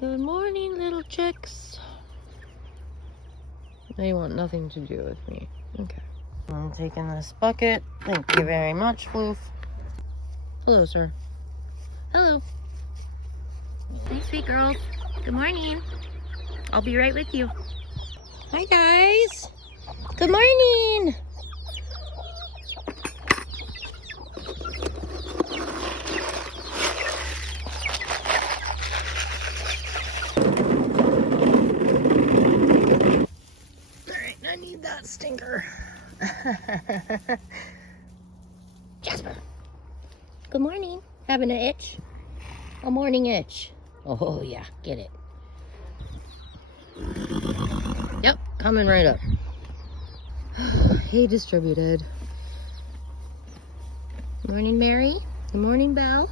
Good morning, little chicks. They want nothing to do with me. Okay. I'm taking this bucket. Thank you very much, Floof. Hello, sir. Hello. Hey, sweet girls. Good morning. I'll be right with you. Hi, guys. Good morning. All right, I need that stinker. Jasper. Good morning. Having an itch? A morning itch. Oh, yeah. Get it. Yep, coming right up. Hey, distributed. Morning, Mary. Good morning, Belle.